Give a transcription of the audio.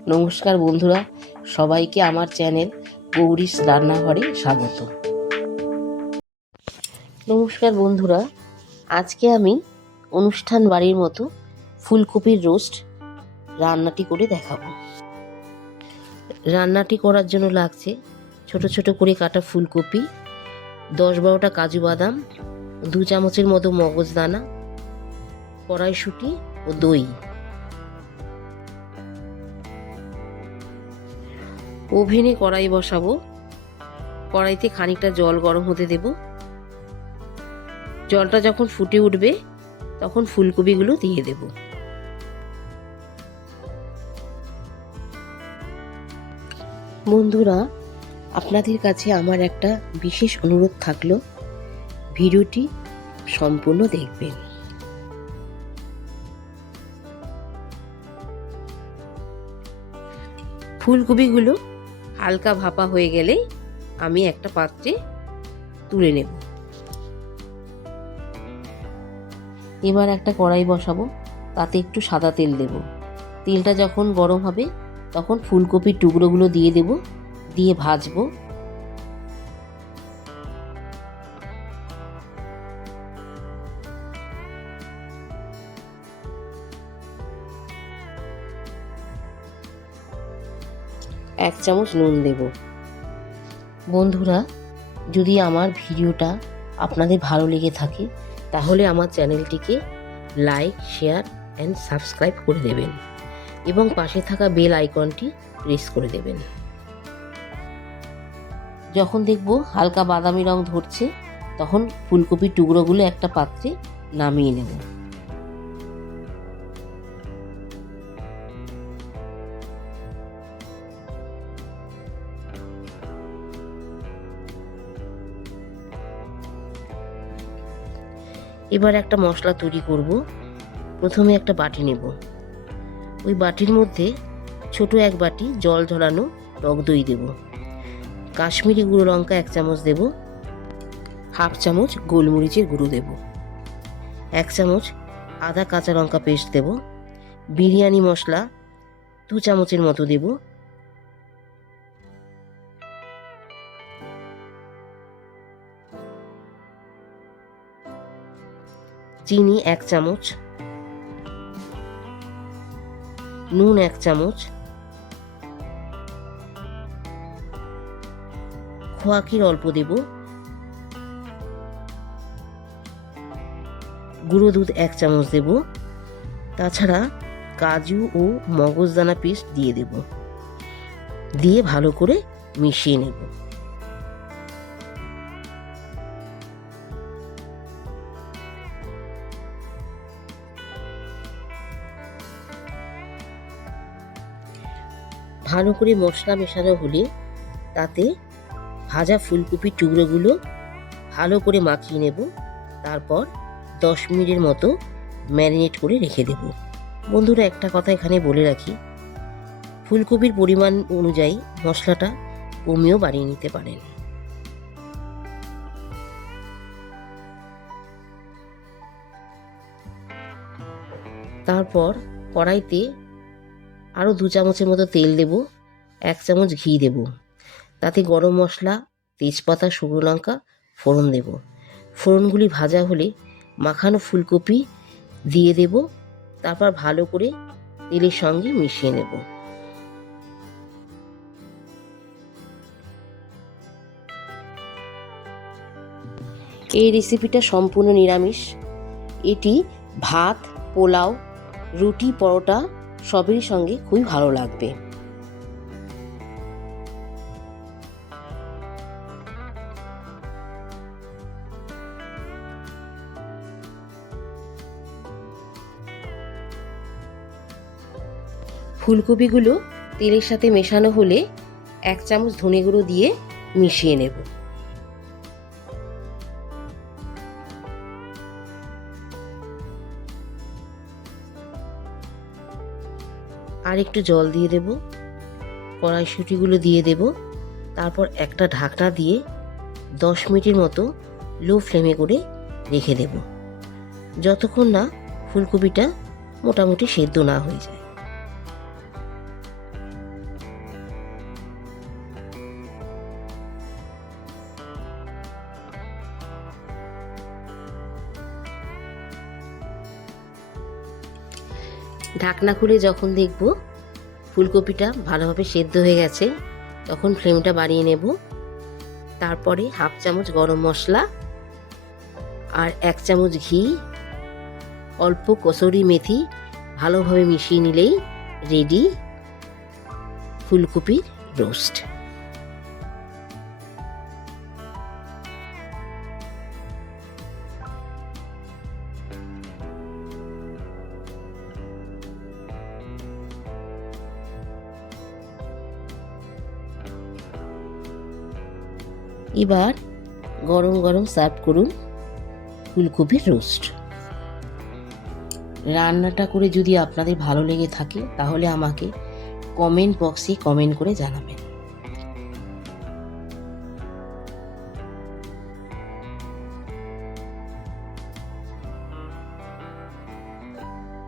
নমস্কার বন্ধুরা, সবাইকে আমার চ্যানেল গৌরীশ রান্নাঘরে স্বাগত। নমস্কার বন্ধুরা, আজকে আমি অনুষ্ঠান বাড়ির মতো ফুলকপির রোস্ট রান্নাটি করে দেখাবো। রান্নাটি করার জন্য লাগছে ছোট ছোট করে কাটা ফুলকপি, দশ বারোটা কাজু বাদাম, দু চামচের মতো মগজ দানা কড়াইশুঁটি ও দই। ওভেনে কড়াই বসাবো। কড়াইতে খানিকটা জল গরম হতে দেব। জলটা যখন ফুটে উঠবে, তখন ফুলকপিগুলো দিয়ে দেব। বন্ধুরা, আপনাদের কাছে আমার একটা বিশেষ অনুরোধ থাকল। ভিডিওটি সম্পূর্ণ দেখবেন। ফুলকপিগুলো হালকা ভাপা হয়ে গেলেই আমি একটা পাত্রে তুলে নেব। এবার একটা কড়াই বসাবো, তাতে একটু সাদা তেল দেব। তেলটা যখন গরম হবে, তখন ফুলকপির টুকরোগুলো দিয়ে দেব, দিয়ে ভাজবো। এক চামচ নুন দেব। বন্ধুরা, যদি আমার ভিডিওটা আপনাদের ভালো লেগে থাকে, তাহলে আমার চ্যানেলটিকে লাইক, শেয়ার অ্যান্ড সাবস্ক্রাইব করে দেবেন। এবং পাশে থাকা বেল আইকনটি প্রেস করে দেবেন। যখন দেখব হালকা বাদামি রং ধরছে, তখন ফুলকপির টুকরোগুলো একটা পাত্রে নামিয়ে নেব। এবার একটা মশলা তৈরি করব। প্রথমে একটা বাটি নেব। ওই বাটির মধ্যে ছোট এক বাটি জল ঝরানো টক দই দেব। কাশ্মীরি গুঁড়ো লঙ্কা এক চামচ দেব। হাফ চামচ গোলমরিচের গুঁড়ো দেব। এক চামচ আদা কাঁচা লঙ্কা পেস্ট দেব। বিরিয়ানি মশলা দু চামচের মতো দেব। চিনি এক চামচ। নুন এক চামচ। খোয়া ক্ষীর অল্প দেব। গুঁড়ো দুধ এক চামচ দেব। তাছাড়া কাজু ও মগজদানা পেস্ট দিয়ে দেব। দিয়ে ভালো করে মিশিয়ে নেব। ভালো করে মশলা মেশানো হলে তাতে ভাজা ফুলকপির টুকরোগুলো ভালো করে মাখিয়ে নেব। তারপর দশ মিনিটের মতো ম্যারিনেট করে রেখে দেব। বন্ধুরা, একটা কথা এখানে বলে রাখি। ফুলকপির পরিমাণ অনুযায়ী মশলাটা কমিয়েও বাড়িয়ে নিতে পারেন। তারপর কড়াইতে আরও দু চামচের মতো তেল দেব, এক চামচ ঘি দেব। তাতে গরম মশলা, তেজপাতা, শুকনো লঙ্কা, ফোড়ন দেব। ফোড়নগুলি ভাজা হলে মাখানো ফুলকপি দিয়ে দেব, তারপর ভালো করে তেলের সঙ্গে মিশিয়ে নেব। এই রেসিপিটা সম্পূর্ণ নিরামিষ। এটি ভাত, পোলাও, রুটি, পরোটা সবের সঙ্গে খুবই ভালো লাগবে। ফুলকপিগুলো তেলের সাথে মেশানো হলে এক চামচ ধনে গুঁড়ো দিয়ে মিশিয়ে নেব। আর একটু জল দিয়ে দেব। কড়াইশুঁটিগুলো দিয়ে দেব। তারপর একটা ঢাকনা দিয়ে দশ মিনিটের মতো লো ফ্লেমে করে রেখে দেব। যতক্ষণ না ফুলকপিটা মোটামুটি সেদ্ধ না হয়ে যায়। ঢাকনা খুলে যখন দেখব ফুলকপিটা ভালোভাবে সেদ্ধ হয়ে গেছে, তখন ফ্লেমটা বাড়িয়ে নেব। তারপরে হাফ চামচ গরম মশলা আর এক চামচ ঘি, অল্প কসরি মেথি ভালোভাবে মিশিয়ে নিলেই রেডি ফুলকপির রোস্ট। এবার গরম গরম সার্ভ করুন ফুলকপির রোস্ট। রান্নাটা করে যদি আপনাদের ভালো লেগে থাকে, তাহলে আমাকে কমেন্ট বক্সে কমেন্ট করে জানাবেন।